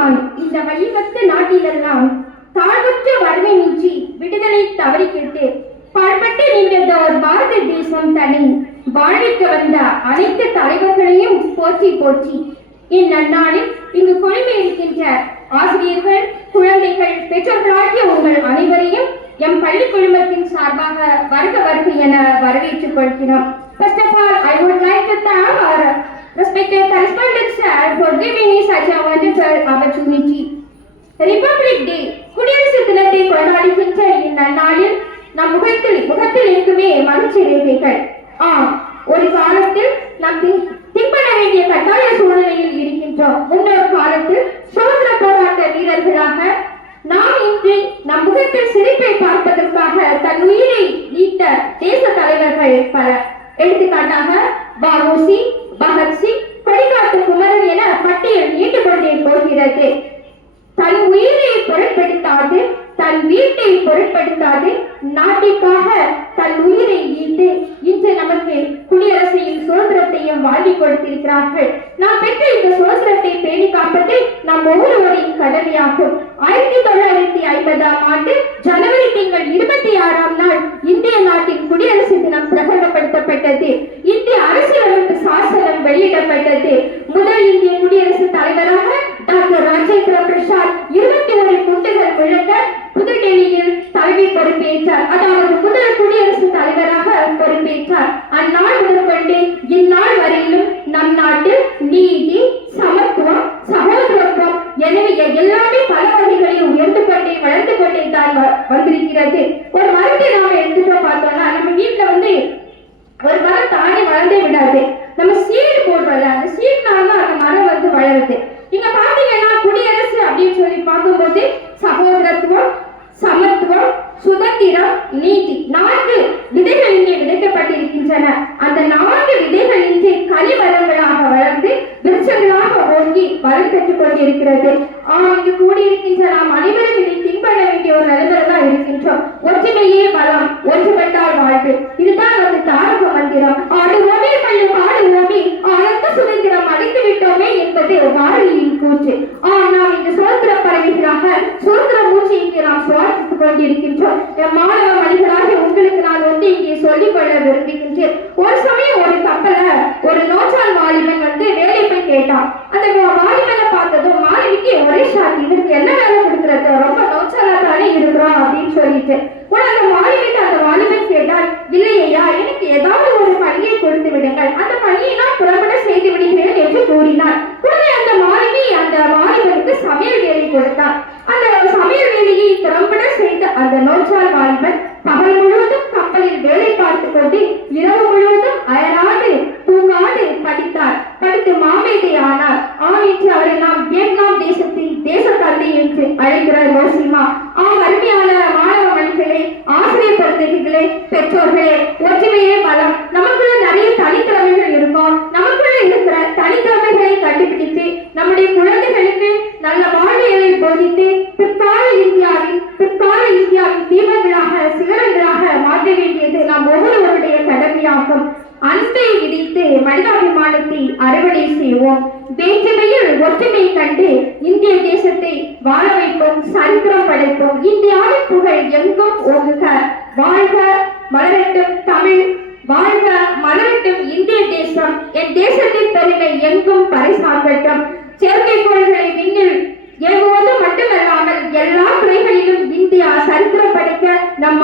நான் இந்த வழிவத்து நாட்டிலெல்லாம் தாழ்வுற்ற வறுமை மிஞ்சி விடுதலை தவறி கேட்டு பாழ்பட்டு நின்ற ஒரு பாரத தேசம் தனி வாழ்விக்க வந்த அனைத்து தலைவர்களையும் போற்றி போற்றி இந்நன்னாளில் இங்கு குழுமி இருக்கின்ற ஆசிரியர்கள், குழந்தைகள், பெற்றோர்களாகிய உங்கள் அனைவரையும் எம் பள்ளி குழுமத்தின் சார்பாக வருக வருக என வரவேற்றுக் கொள்கிறோம். First of all, I would like to thank our respected correspondent sir for giving me such a wonderful opportunity. Republic day குடியரசு தினத்தை கொண்டாடுகின்ற இந்நன்னாளில் நம் முகத்தில் இருக்குமே மகிழ்ச்சி ரேகைகள். ஒரு காலத்தில் நாம் தின்பட வேண்டிய கட்டாய சூழ்நிலையில் இருக்கின்றோம். முன்னொரு காலத்தில் சுதந்திர போராட்ட வீரர்களாக நாம் இன்று நம் முகத்தில் சிரிப்பை பார்ப்பதற்காக தன் உயிரை நீத்த தேச தலைவர்கள் பலர். எடுத்துக்காட்டாக வ.உ.சி., பகத்சிங், கொடிகாட்டு குமரன் என பட்டியல் நீண்டு கொண்டே போகிறது. தன் உயிரை பொருட்படுத்தாது, தன் வீட்டை பொருட்படுத்தாது, நாட்டிற்காக தன் உயிரை ஈட்டு இன்று நமக்கு குடியரசையும் சுதந்திரத்தையும் வாங்கி கொடுத்திருக்கிறார்கள். நாம் பெற்ற இந்த சுதந்திரத்தை பேணி காப்பது நாம் ஒவ்வொருவரின் கடமையாகும். 1950ஆம் ஆண்டு ஜனவரி திங்கள் 26ஆம் நாள் இந்திய நாட்டின் குடியரசு தினம் பிரகடனப்படுத்தப்பட்டது. இந்திய அரசியலமைப்பு சாசனம் வெளியிடப்பட்டது. முதல் இந்திய குடியரசு தலைவராக டாக்டர் ராஜேந்திர பிரசாத் 21 குண்டுகள் முழங்க புதுடெல்லியில் தலைமை பொறுப்பேற்றார். அதாவது முதல் குடியரசு தலைவராக பொறுப்பேற்றார். அந்நாள் முதற்கொண்டு இந்நாள் வரையிலும் நம் நாட்டில் நீதி, சமத்துவம், சகோதரத்துவம் எனவே எல்லாமே பல வகைகளில் உயர்ந்து கொண்டே வளர்ந்து கொண்டே தான் வந்திருக்கிறது. ஒரு மரத்தை நாம எடுத்துட்டு பார்த்தோம்னா நம்ம வீட்டுல ஒரு மரம் தானே வளர்ந்தே விடாது. நம்ம சீடு போடுறோம்ல, அந்த சீட்னால அந்த மரம் வளருது. இங்க பாத்தீங்கன்னா குடியரசு அப்படின்னு சொல்லி பார்க்கும்போது சகோதரத்துவம், சமத்துவம், சுதந்திரம், நீதி 4 விதைகள் இங்கே விதைக்கப்பட்டிருக்கின்றன. அந்த 4 விதைகள் இன்று கனிமரங்களாக வளர்ந்து விருட்சங்களாக ஓங்கி வளம் பெற்றுக் கொண்டிருக்கிறது. இங்கு கூடியிருக்கின்ற நாம் அனைவரும் இதை தின்பட வேண்டிய ஒரு நிலைமையில் தான் இருக்கின்றோம். ஒற்றுமையே பலம், ஒன்றுபட்டால் வாழ்வு. இதுதான் தாரக மந்திரம். ஆடுவோமே பள்ளி பாடுவோமே, ஆனந்த சுதந்திரம் அளித்து விட்டோமே என்பது பாரதியின் கூற்று. நாம் இந்த சுதந்திர பறவைகளாக சுதந்திர மூச்சு இங்கே நாம் சுவாசித்துக் கொண்டிருக்கின்றோம். மாணவ மணிகளாக உங்களுக்கு நான் இங்கே சொல்லிக் கொள்ள விரும்புகின்றேன். ஒரு சமயம் ஒரு கப்பல ஒரு நோச்சான் வாலிபன் வேலை போய் கேட்டான். அந்த வாலிபனை பார்த்ததும் மாணவிக்கு ஒரே ஷாக், இதுக்கு என்ன வேலை கொடுக்கறது, ரொம்ப நோச்சாலா தானே இருக்கிறோம் அப்படின்னு சொல்லிட்டு அந்த மாணவிக்கு அந்த வாலிபன் கேட்டால், இல்லையா எனக்கு ஏதாவது ஒரு பணியை கொடுத்து விடுங்கள், அந்த பணியை நான் புறப்பட செய்து விடுகிறேன் என்று கூறினார். உடனே அந்த மாணவி அந்த வாலிபனுக்கு சமையல் வேலை கொடுத்தார். அந்த சமையல் வேலையை திறம்பட செய்த அந்த நோச்சால் வாலிபன் பகல் முழுவதும் கப்பலில் வேலை பார்த்து கொண்டு இரவு முழுவதும் அயராது தூங்காது படித்தார். படித்து மாமேதை ஆனார். இன்று அவரை நாம் வியட்நாம் தேசத்தின் தேச தந்தை என்று அழைக்கிறார் ரோசிமா. அருமையான மாணவ மணிகளே, ஆசிரியர் பிரதிநிதிகளே, பெற்றோர்களே, ஒற்றுமையே பலம். நமக்குள்ள நிறைய தனித்திறமைகள் இருக்கும். நமக்குள்ள இருக்கிற தனித்திறமைகளை கண்டுபிடித்து நம்முடைய குழந்தைகளுக்கு நல்ல வாழ்வியலை போதித்து பிற்கால இந்தியாவின் தீபங்களாக சிகரங்களாக மாற்ற வேண்டியது நாம் ஒவ்வொருவருடைய கடமையாகும். அன்பை விதித்து மனிதாபிமானத்தை அறுவடை செய்வோம். வேற்றுமையில் ஒற்றுமை கண்டு இந்திய தேசத்தை வாழ வைப்போம், சரித்திரம் படைப்போம். இந்தியாவின் புகழ் எங்கும் ஓங்குக. வாழ்க மலரட்டும் தமிழ், வாழ்க மலரட்டும் இந்திய தேசம். என் தேசத்தின் பெருமை எங்கும் பறைசாற்றட்டும். செயற்கைக்கோள்களை விண்ணில் ஏவுவது மட்டுமல்லாமல் எல்லா துறைகளிலும் இந்தியா சரித்திரம் படைக்க நம்